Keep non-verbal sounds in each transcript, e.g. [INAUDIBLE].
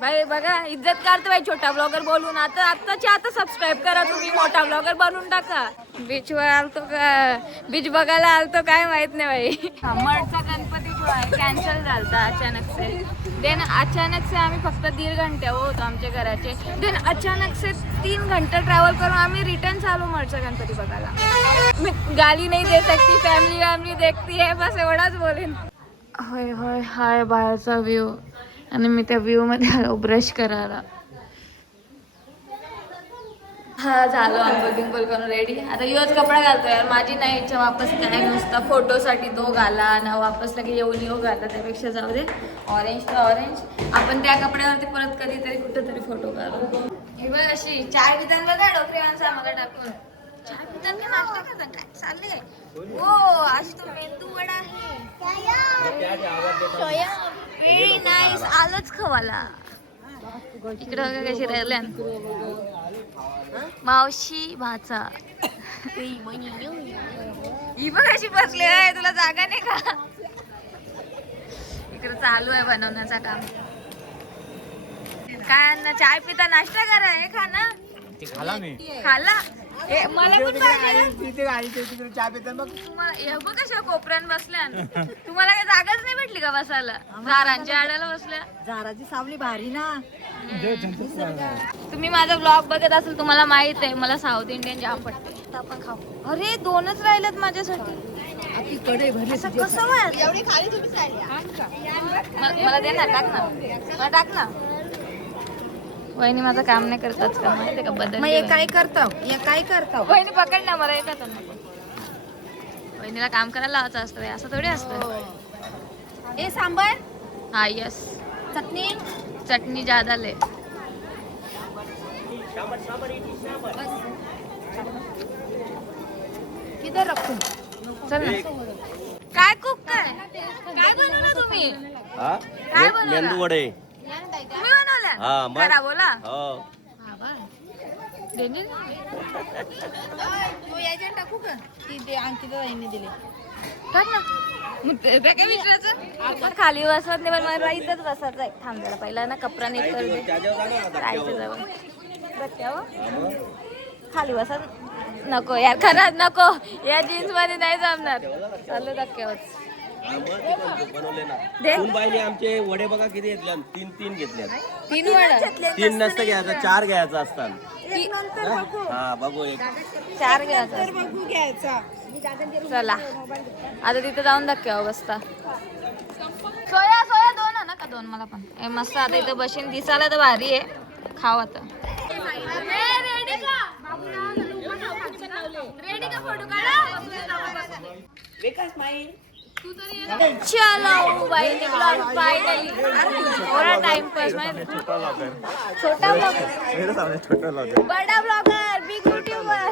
बाई बघा इज्जत करतो बाई छोटा ब्लॉगर बोलून. आता आताच्या आता सबस्क्राईब करा तुम्ही मोठा ब्लॉगर बनवून टाका. बीच वर आलतो का? बीच बघायला आलतो काय माहीत नाही बाई मठचा गणपती जो आहे कॅन्सल झालता अचानक से देन अचानक से आम्ही फक्त दीड घंटे हो होतो आमच्या घराचे. देन अचानक से तीन घंटे ट्रॅव्हल करून आम्ही रिटर्न चालू मडचा गणपती बघायला. मी गाली नाही दे सकती फॅमिली वॅमिली देखती आहे बस एवढाच बोलेन. होय होय हाय बाहेरचा व्ह्यू आणि मी त्या व्ह्यू मध्ये आलो ब्रश करायला. हा झालो अनबॉलिंग बोल करून रेडी आता योच कपडा घालतोय यार. माझी नाही इच्छा वापस काय नुसता फोटोसाठी तो घाला ना वापस लगे येऊन येऊ घाला. त्यापेक्षा जाऊ दे. ऑरेंज तर ऑरेंज आपण त्या कपड्यावरती परत कधीतरी कुठेतरी फोटो काढू. ही बघ अशी चाय पितान बघा डोकरी माणसं आम्हाला टाकून. चाय पितान नाश्ता करतात काय चालले ओ आज तो मेंदू वडा आहे. Very nice. आलंच खवाला. इकडं बघा कशी राहिल्या. मावशी भाचा. ही बघ अशी बसली आहे. तुला जागा नाही का? इकडे चालू आहे बनवण्याचा काम. काय अन्न चाय पिता नाश्ता करा हे खा ना. खाला मी. खाल्ला ए, मला पण पाहिजे. तिथे गाडी तिकडे चहा पितात तुम्हाला हे बघ कशा कोपऱ्यात बसल्या. तुम्हाला काही जागाच नाही भेटली का बसायला? झाडांच्या आड्याला बसल्या. झाडाची सावली भारी ना. तुम्ही माझा ब्लॉग बघत असेल तुम्हाला माहीत आहे मला साऊथ इंडियन जाम पडते आपण खाऊ. अरे दोनच राहिलेत माझ्यासाठी. कडे भरी असं कसं व्हायचं? मला मला दे ना टाक ना. मला टाक ना. वहिनी माझं काम नाही करतात का माहिती का बदल मग हे काय करतो हे काय करतो वहिनी पकड ना मला नको वहिनीला काम करायला लावायचं असतं असं थोडी असतं. हे. सांबर हा यस चटणी. चटणी ज्यादा ले किधर रखू चल ना. काय कुक काय काय बनवलं तुम्ही? हा? काय बनवलं? मेंदू वडे. बनवलं हा, मग. करा बोला हो. डेंजर. टाकू का? ती ते अंकिता ताईने दिली. टाक ना. मग ते ते काय विचारायचं? आपण खाली बसवत नाही पण मला इथंच बसायचं आहे थांब जरा पहिला ना कपडा नीट करू दे. जायचं? खाली बसत नको यार खरंच नको. या जीन्समध्ये नाही जमणार. चालू धक्क्यावर बनवले ना आमचे वडे बघा किती घेतले तीन तीन घेतले तीन वड. तीन नसतं घ्यायचं चार घ्यायचं असतात. हा बघू. एक. चार घ्यायचं. बघू घ्यायचा. चला. आता तिथे जाऊन धक्क्यावर बसता सोया सोया दोन आहे ना का दोन मला पण? ए, मस्त आता इथं बशीन. दिसायला तर भारी आहे. खाव आता. चलो बाई ब्लॉग फायनली थोडा टाइम पास छोटा ब्लॉगर बडा ब्लॉगर बिग युट्यूबर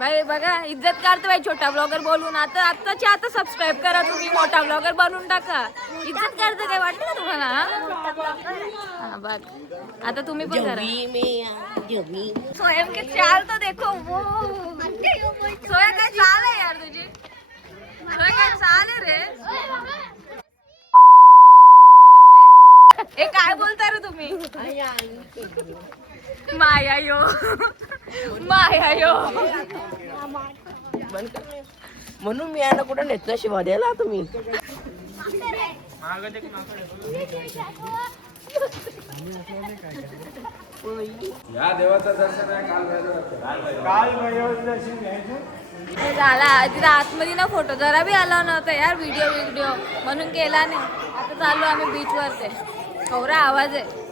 बाई बघा इज्जत करतो बाई छोटा ब्लॉगर बोलून. आता आत्ताच्या आता सबस्क्राईब करा तुम्ही मोठा ब्लॉगर बनवून टाका. इज्जत करतो काय वाटतं ना तुम्हाला हा? बघ. आता तुम्ही पण करा. स्वयं के चाल तो देखो. वो सोया काय चाल आहे यार तुझी? रे. काय बोलताय रे तुम्ही? माया यो माया यो म्हणून मी यांना कुठं नेत नाही शिवा द्यायला तुम्ही? काल भैरवाचं दर्शन घ्यायचं झाला. तिथं आतमध्ये ना फोटो जरा बी आला नव्हता यार व्हिडिओ व्हिडिओ म्हणून केला नाही. आता चाललो आम्ही बीचवर ते खवरा आवाज आहे.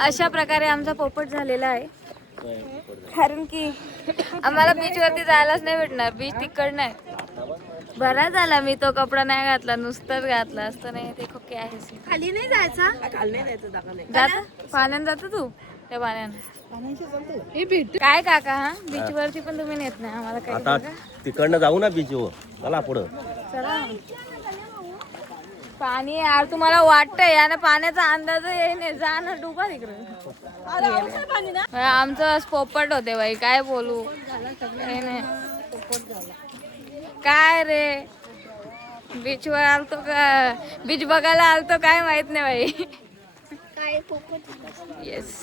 अशा प्रकारे आमचा पोपट झालेला आहे. कारण की आम्हाला बीच वरती जायलाच नाही भेटणार. बीच तिकडनं आहे. बरा झाला मी तो कपडा नाही घातला नुसताच घातला. असतं नाही ते खोके आहे खाली नाही जायचा? काल नाही जायचं दाखा नाही. जात? पाण्यात जातो तू? त्या पाण्यानं हे भेट काय काका हा? बीच वरती पण तुम्ही नेत नाही आम्हाला काही आता बघा. तिकडनं जाऊ ना बीचवर चला पुढं. चला. पाणी यार तुम्हाला वाटतंय यानं पाण्याचा अंदाज येणे जा ना डुबा तिकडे. आमचं पोपट होते बाई काय बोलू? हे नाही. काय रे? बीचवर आलतो का? बीच बघायला आलतो काय माहीत नाही बाई. येस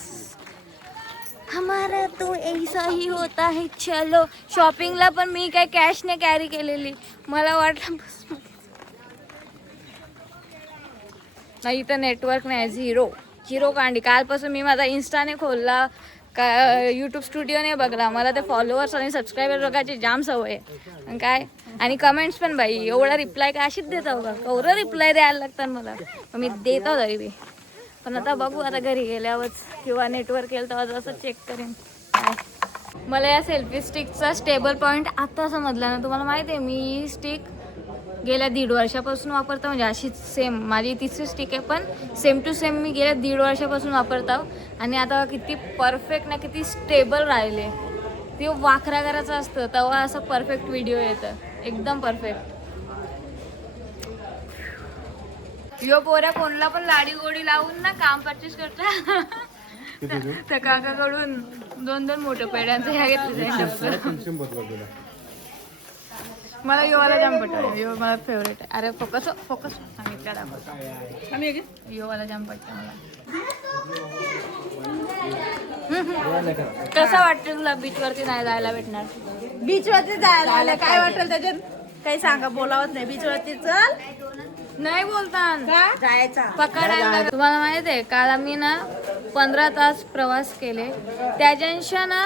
हमारा तो ऐसा ही होता है चलो. शॉपिंगला पण मी काय कॅश ने कॅरी केलेली. मला वाटलं नाही इथं नेटवर्क नाही झिरो झिरो कांडी. कालपासून मी माझा इन्स्टाने खोलला. का यूट्यूब स्टुडिओने बघला. मला ते फॉलोअर्स आणि सबस्क्रायबर बघायची जाम सवय आहे. आणि काय? आणि कमेंट्स पण बाई एवढा रिप्लाय काय अशीच देत आहो कवरं रिप्लाय द्यायला लागतात मला. मी देतो तरी बी. पण आता बघू आता घरी गेल्यावरच किंवा नेटवर्क येईल तेव्हा जसं चेक करेन. काय? मला या सेल्फी स्टिकचा स्टेबल पॉईंट आता समजला ना. तुम्हाला माहिती आहे मी स्टिक गेल्या दीड वर्षापासून वापरतो म्हणजे अशीच सेम माझी तिसरी स्टिक आहे पण सेम टू सेम मी गेल्या दीड वर्षापासून वापरतो. आणि आता किती परफेक्ट ना किती स्टेबल राहिले. ते वाखरा करायचं असतं तेव्हा असं परफेक्ट व्हिडिओ येतं. एकदम परफेक्ट यो पोऱ्या कोणला पण लाडी गोडी लावून ना काम परचेस करता. [LAUGHS] त्या काकाकडून दोन दोन मोठे पेड्यांचे ह्या घेतले मला योवाला जाम पटलं यो मला फेवरेट आहे. अरे फोकस फोकस सांगितलं दाखव योवाला जाम पटलं मला. कसं वाटतं तुला बीच वरती नाही जायला भेटणार? बीच वरती जायला आलं काय वाटेल त्याच्यात? काही सांगा बोलावत नाही. बीच वरती चल. नाही बोलतान. जायचा. पकडायला तुम्हाला माहीत आहे काल आम्ही ना पंधरा तास प्रवास केले. त्याच्याशी ना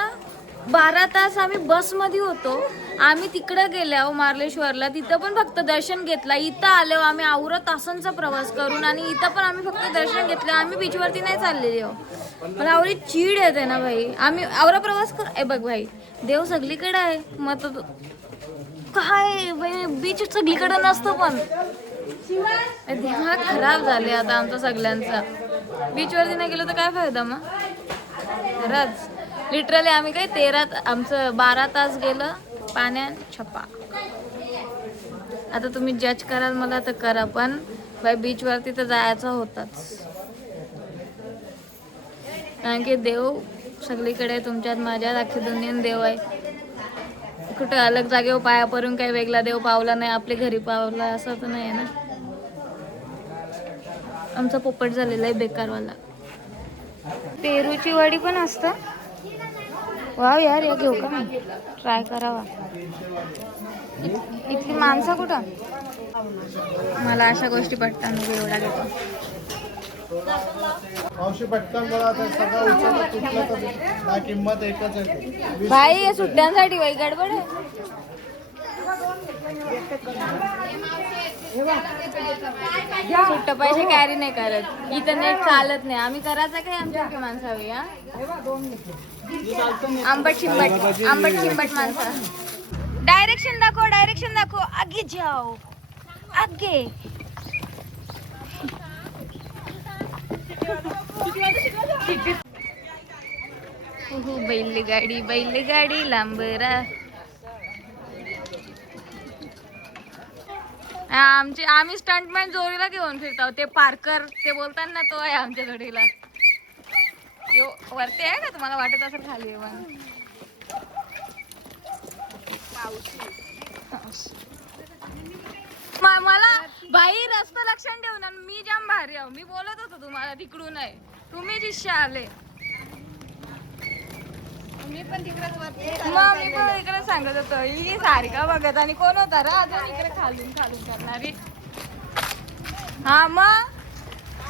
बारा तास आम्ही बसमध्ये होतो. आम्ही तिकडं गेलो मार्लेश्वरला. तिथं पण फक्त दर्शन घेतलं. इथं आलो आम्ही आवरा तासांचा प्रवास करून आणि इथं पण आम्ही फक्त दर्शन घेतलं. आम्ही बीचवरती नाही चाललेली हो पण आवडी चीड येते ना भाई आम्ही आवरा प्रवास कर ए बघ भाई देव सगळीकडे आहे. मग तो काय भाई बीच सगळीकडे नसतं पण. दिमाग खराब झाले आता आमचा सगळ्यांचा. बीचवरती नाही गेलो तर काय फायदा मग? खरंच. लिटरली आम्ही काय तेरा आमचं बारा तास गेलं. पाण्यान छपा. आता तुम्ही जज कराल मला तर करा पण बाय बीचवरती तर जायचं होताच. कारण की देव सगळीकडे तुमच्यात माझ्यात अख्खी दुनियेत देव आहे. कुठं अलग जागेवर पाया पडून काही वेगळा देव पावला नाही आपल्या घरी पावला असं तर नाही आहे ना? आमचा पोपट झालेला आहे बेकारवाला. पेरूची वडी पण असतं? वाव यार या घेऊ का मी? ट्राय करावा. इथली माणसं कुठं? मला अशा गोष्टी पटतात मी एवढा घेतो. भाई हे सुट्ट्यांसाठी बाई गडबड आहे. सुट्ट पैसे कॅरी नाही करत. इथं नेट चालत नाही. आम्ही करायचं काय आमच्या माणसं हवी हा आंबट शिंबट आंबट शिंबट माणसा. डायरेक्शन दाखव डायरेक्शन दाखव. आगे जाओ. आगे. हो, हो बैलगाडी बैलगाडी लांबरा. हा, आमचे आम्ही स्टंटमॅन जोडीला घेऊन फिरतो. ते पार्कर ते बोलतात ना तो आहे आमच्या जोडीला. यो वरती आहे का? तुम्हाला वाटत असेल खाली मला बाई रस्ता लक्षात ठेवून मी जाम भारी आहो. मी बोलत होतो तुम्हाला तिकडून आहे. तुम्ही जिश्या आले. मी पण तिकडेच मग मी पण इकडे सांगत होतो ही सारखा बघत आणि कोण होता रा? अजून इकडे खालून खालून करणारी हा मग?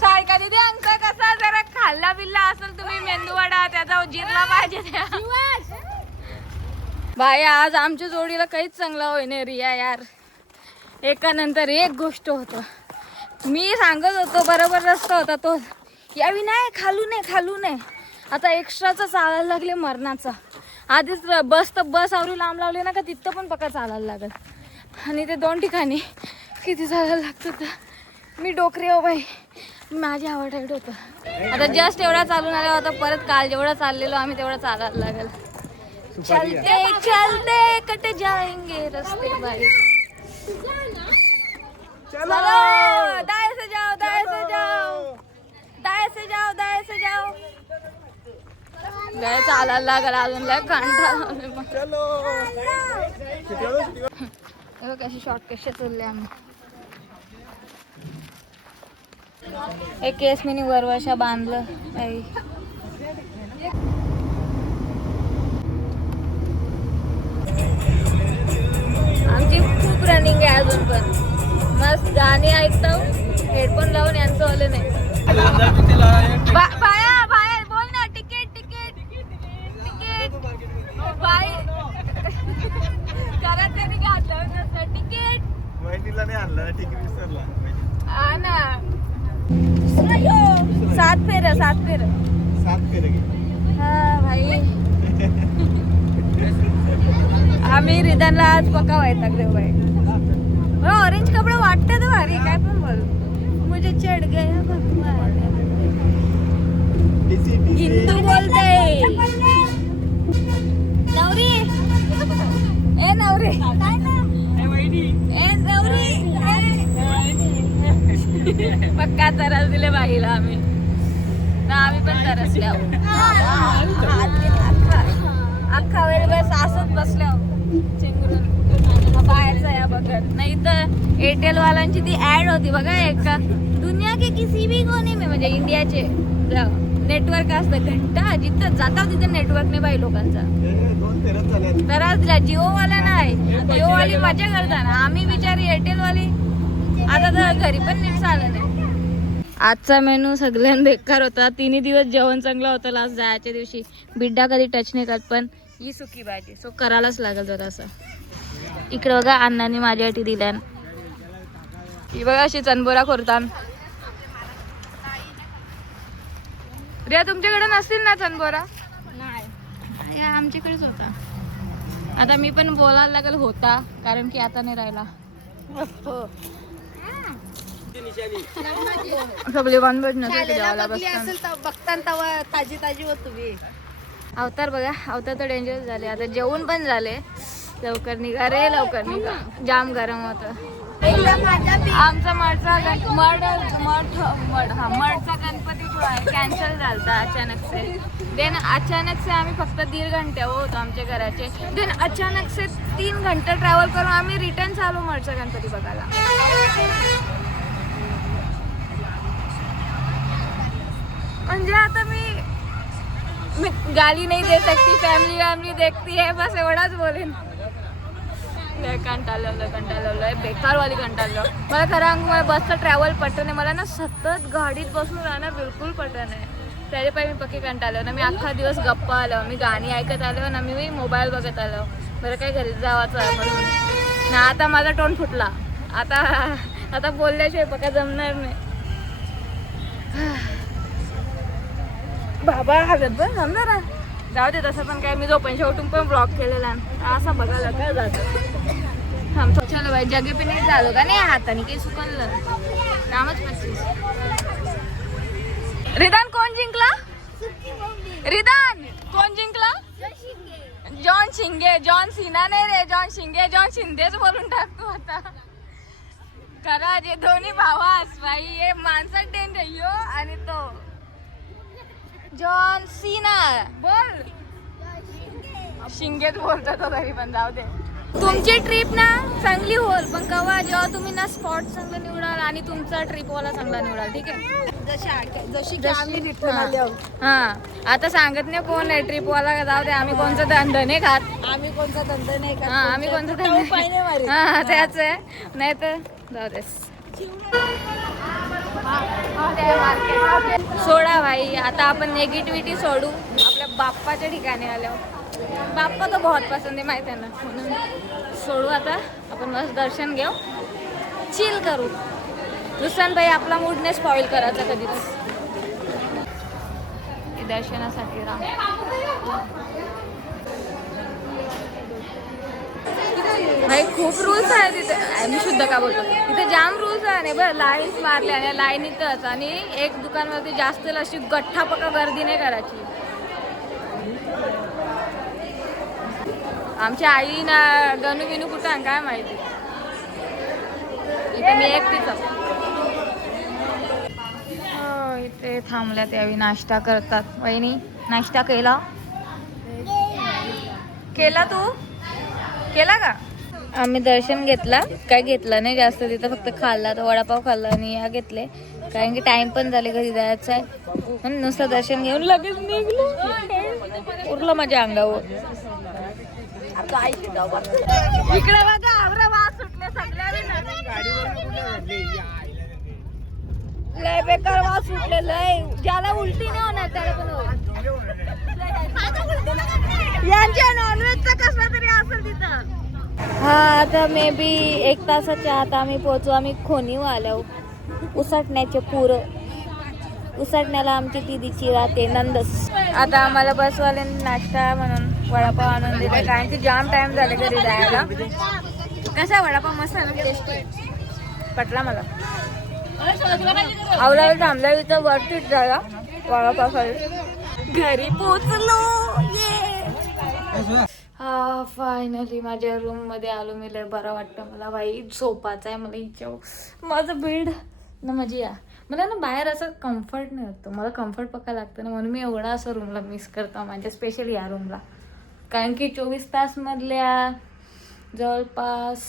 सारखा दिदी अंक कसा जरा खाल्ला बिल्ला असेल तुम्ही मेंदूवडा त्याचा जिरला पाहिजे त्या. बाई आज आमच्या जोडीला काहीच चांगला होईना रिया यार. एकानंतर एक गोष्ट होतं. मी सांगत होतो बरोबर रस्ता होता तो. यावी नाही खालू नये खालू नये आता एक्स्ट्राचा चालायला लागले मरणाचा. आधीच बस तर बस आवरी लांब लावली ना का तिथं पण पक्का चालायला लागत आणि ते दोन ठिकाणी किती चालायला लागतं तर. मी डोकरे हो बाई. माझी आवड आहे होतं आता जस्ट एवढा चालून आल्यावर आता परत काल जेवढा चाललेलो आम्ही तेवढा चालायला लागेल. चलते चलते कट जाएंगे रस्ते बाई. चलो! दाएं से जाओ दाएं से जाओ. दाएं से जाओ दाएं से जाओ. लय चालायला लागल अजून लय कांटा कशी शॉर्ट कसे चालले आम्ही. एक केस मिनी वरवशा बांधलं काही आमची खूप रनिंग आहे अजून पण. मस्त गाणी ऐकतो हेडफोन लावून यांचं आलं नाही. बा- बाया बाया बोल ना तिकीट तिकीट तिकीट बाय घरात त्यांनी घातलं नसतं तिकीट वहिनीला नाही आणलं ठीक आहे विसरला. हा ना. सात फेर सात फेर. सात फेरे हा भाई. आम्ही रिदानला आज पक्का व्हायचा देऊ बाई ऑरेंज कपडे वाटतात भारी काय पण बोल. मुझे चढ गया भगवान. हिंदू बोलते. नवरी. ए नवरी. ए नवरी पक्का तरस दिले बाईला आम्ही. ना आम्ही पण तरसल्या अख्खा वेळ बस असंच बसल्या. बाहेरचा या बघत. नाही तर एअरटेल वाल्यांची ती ऍड होती बघा एक. का दुनिया के किसी भी कोने में म्हणजे इंडियाचे. नेटवर्क असतं घंटा जिथं जाता तिथं नेटवर्क नाही बाई लोकांचा. आज दिला जिओ वाला नाही जिओ वाली मजा करताना आम्ही बिचारी एअरटेल वाली आता तर घरी पण नीट चाललं नाही. आजचा मेनू सगळ्यांना बेकार होता. तिन्ही दिवस जेवण चांगलं होतं लास्ट जायच्या दिवशी. बिड्डा कधी टच नाही करत पण ही सुकी भाजी. सो करायलाच लागेल जरासं. इकडे बघा अण्णांनी माझ्यासाठी दिल्यान. ही बघा अशी चनबोरा करतान रिया तुमच्याकडे नसतील ना चनबोरा नाही. आमच्याकडेच होता. आता मी पण बोलायला लागेल होता कारण की आता नाही राहिला. सगळे तवा ताजी ताजी होत तुम्ही. अवतार बघा अवतार तर डेंजर झाले. आता जेवण पण झाले. लवकर निघा रे लवकर निघा. जाम गरम होत. आमचा गण मड मठ मड हा मठचा गणपती कॅन्सल झालता अचानक से देन अचानक से आम्ही फक्त दीड घंटे हो होतो आमच्या घराचे. देन अचानक से तीन घंटे ट्रॅव्हल करून आम्ही रिटर्न चालू मठचा गणपती बघायला. म्हणजे आता मी मी गाली नाही दे सकती फॅमिली वॅमिली देखती है बस एवढाच बोलेन. लय कंटाळलं कंटाळलं बेकारवाली कंटाळलं मला खरं मला बसचं ट्रॅव्हल पटत नाही. मला ना सतत गाडीत बसून राहणं बिलकुल पटत नाही. त्याच्या पाहिजे मी पक्की कंटाळलो ना मी अख्खा दिवस गप्पा आलो. मी गाणी ऐकत आलो ना मी मोबाईल बघत आलो. बरं काय घरी जावाचं आहे म्हणून. ना आता माझा टोन फुटला. आता आता बोलल्याशिवाय पक्का जमणार नाही. [SIGHS] बाबा हवेत बरं समजा जाऊ दे तसं पण काय मी झोपांशी शेवटून पण ब्लॉक केलेला आहे. असं बघायला काय जात. आमचं चलो बाई जगे पण झालो का नाही हाताने? काही सुकवलं कामच पस्तीस रिदान कोण जिंकला? रिदान कोण जिंकला? जॉन शिंगे जॉन सिना नाही रे जॉन शिंगे जॉन शिंदेच बोलून टाकतो आता. खरा जे दोन्ही भावास बाई हे माणसात डेंजर यो आणि तो. John Cena. बोल. शिंगेत बोलतो तो तरी पण जाऊ दे. तुमची ट्रिप ना चांगली होईल पण कवा जेव्हा तुम्ही ना स्पॉट चांगला निवडाल आणि तुमचा ट्रिप वाला चांगला निवडाल ठीक आहे? जशी जशी हा. हा. आता सांगत नाही कोण आहे ट्रिप वाला जाऊ दे आम्ही कोणचा धंदा नाही खात. आम्ही कोणता धंदा नाही करत. हा आम्ही कुठं धंदा. हा त्याच आहे. नाही तर जाऊ दे. सोडा भाई आता आपण नेगेटिव्हिटी सोडू. आपल्या बाप्पाच्या ठिकाणी आलो बाप्पा तर बहुत पसंत आहे माहिती आहे ना. म्हणून सोडू आता. आपण मस्त दर्शन घेऊ. चिल करू. दुसऱ्यान भाई आपला मूड नाही स्पॉईल करायचा कधीच. दर्शनासाठी राहा. भाई खूप रूल्स आहे तिथे मी शुद्ध का बोलतो? तिथे जाम रूल्स आहे बरं लाईन्स मारल्या आणि लाईनीतच आणि एक दुकानवरती जास्त अशी गठ्ठा पका गर्दी नाही करायची. आमच्या आई ना गणू बिनू कुठं काय माहिती? इथे मी एकटीच. हो, इथे थांबल्या त्यावेळी नाश्ता करतात. वहिनी नाश्ता केला? केला तू? केला का? आम्ही दर्शन घेतला. काय घेतलं नाही जास्त तिथं फक्त खाल्ला तर वडापाव खाल्ला आणि या घेतले. कारण की टाइम पण झाले घरी जायचं. आहे म्हणून नुसतं दर्शन घेऊन लगेच निघलो. उरलं माझ्या अंगावर. इकडे बघा आवरा वास सुटले सगळ्या लय बेकार वास सुटले लय. ज्याला उलटी नाही होणार त्याला पण यांच्या नॉनव्हेजचा कसला तरी असेल तिथं. हा आता मे बी एक तासाच्या आत आम्ही पोहोचू. आम्ही खोनीव आलो. उसटण्याचे पूर. उसटण्याला आमची दिदीची राहते नंदस. आता आम्हाला बसवाल्यांनी नाश्ता म्हणून वडापाव आणून दिले. कारण की जाम टाइम झाले घरी जायला. कसा वडापाव? मस्त टेस्टी पटला मला. आवला थांबला इथं वरतीच झाला वडापाव खाली. घरी पोचलो हा फायनली माझ्या रूममध्ये आलो. मी लय बरं वाटतं. मला बाई झोपाचं आहे. मला इच्छा हो- माझं बेड ना माझी या. मला ना बाहेर असं कम्फर्ट नाही वाटतं. मला कम्फर्ट पक्का लागतं ना. म्हणून मी एवढा असं रूमला मिस करतो. माझ्या स्पेशली या रूमला कारण की चोवीस तासमधल्या जवळपास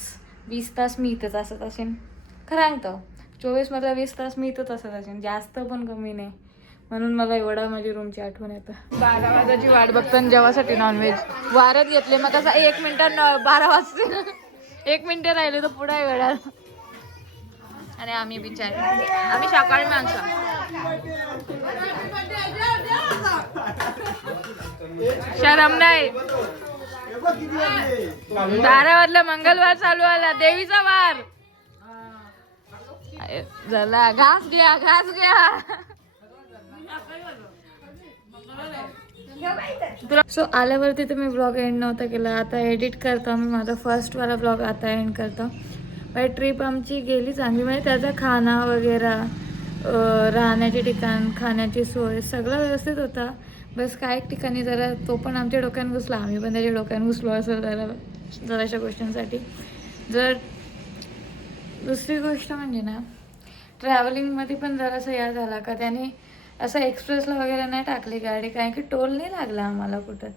वीस तास मी इथंच असत असेन. खरं सांगतो. चोवीसमधल्या वीस तास मी इथंच असत असेन. जास्त पण कमी नाही. म्हणून मला एवढा माझी रूमची आठवण येतं. बारा वाजाची वाट बघताना जेवासाठी नॉनव्हेज वारत घेतले मग कसं एक मिनटं बारा वाजते [LAUGHS] एक मिनटं राहिले तर पुढे वेळा आणि आम्ही बिचार. आम्ही सकाळी माणसं. शरम नाही. बारा वाजला मंगलवार चालू आला देवीचा वार. झाला घास घ्या घास घ्या. सो आल्यावरती तर मी ब्लॉग एंड नव्हता केला. आता एडिट करतो मी माझा फर्स्टवाला ब्लॉग आता एंड करतो. बाय ट्रिप आमची गेली चांगली म्हणजे त्याचा खाना वगैरे राहण्याचे ठिकाण खाण्याची सोय सगळं व्यवस्थित होता. बस काय एक ठिकाणी जरा तो पण आमच्या डोक्यात घुसला. आम्ही पण त्याच्या डोक्यात घुसलो असं जरा जराशा गोष्टींसाठी. जर दुसरी गोष्ट म्हणजे ना ट्रॅव्हलिंगमध्ये पण जरासा या झाला का? त्याने असं एक्सप्रेसला वगैरे नाही टाकली गाडी कारण की टोल नाही लागला आम्हाला कुठं.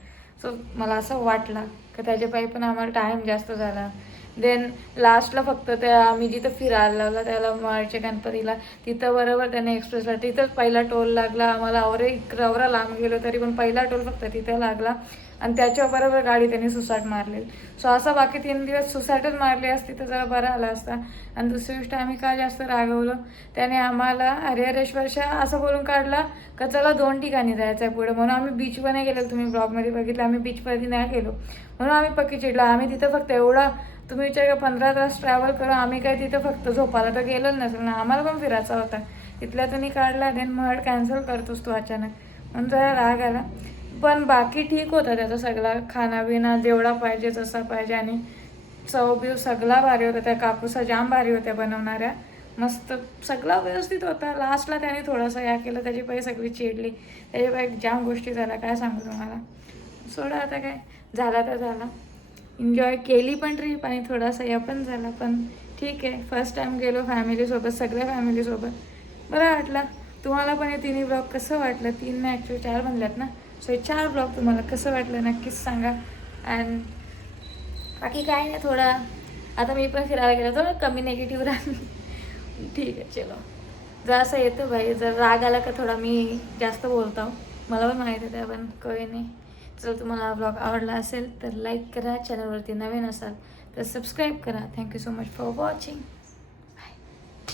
सो मला असं वाटलं का त्याच्या पायी पण आम्हाला टाईम जास्त झाला. देन लास्टला फक्त त्या आम्ही जिथं फिरायला लागला त्याला माळच्या गणपतीला तिथं बरोबर त्याने एक्सप्रेसला तिथंच पहिला टोल लागला. आम्हाला अवरे इकरावरा लांब गेलो तरी पण पहिला टोल फक्त तिथं लागला. आणि त्याच्याबरोबर गाडी त्यांनी सुसाट मारली. सो असं बाकी तीन दिवस सुसाटच मारली असती तर जरा बरं आला असता. आणि दुसरी गोष्ट आम्ही का जास्त रागवलो? त्याने आम्हाला हरिहरेश्वरच्या असं बोलून काढला का चला दोन ठिकाणी जायचं आहे पुढे. म्हणून आम्ही बीचवर नाही गेलो तुम्ही ब्लॉगमध्ये बघितलं आम्ही बीचवरती नाही गेलो. म्हणून आम्ही पक्की चिडलो. आम्ही तिथं फक्त एवढा तुम्ही विचार का पंधरा तास ट्रॅव्हल करू आम्ही काय तिथं फक्त झोपायला तर गेलो नसेल ना. आम्हाला पण फिरायचा होता. तिथल्या त्यांनी काढला देन मग कॅन्सल करतोस तू अचानक. म्हणून जरा राग आला. पण बाकी ठीक होता त्याचा सगळा खानाबिना जेवढा पाहिजे जसा पाहिजे आणि चव बिव सगळा भारी होता. त्या कापूसा जाम भारी होत्या बनवणाऱ्या. मस्त सगळा व्यवस्थित होता. लास्टला त्याने थोडंसं या केलं त्याची पायी सगळी चिडली. त्याची पायी जाम गोष्टी झाल्या. काय सांगू तुम्हाला? सोडा आता काय? झाला तर झाला. एन्जॉय केली पण ट्रीप आणि थोडासा या पण झाला. पण ठीक आहे. फर्स्ट टाईम गेलो फॅमिलीसोबत सगळ्या फॅमिलीसोबत बरं वाटला. तुम्हाला पण हे तिन्ही ब्लॉग कसं वाटलं? तीन ना ॲक्च्युली चार बनल्यात ना? सो हे चार ब्लॉग तुम्हाला कसं वाटलं नक्कीच सांगा. अँड बाकी काय नाही थोडा आता मी पण फिरायला गेलो थोडं कमी निगेटिव्ह राहील ठीक आहे चलो. जर असं येतं भाई जर राग आला का थोडा मी जास्त बोलतो. मला पण माहीत आहे पण काही नाही. जर तुम्हाला ब्लॉग आवडला असेल तर लाईक करा. चॅनलवरती नवीन असाल तर सबस्क्राईब करा. Thank you so much for watching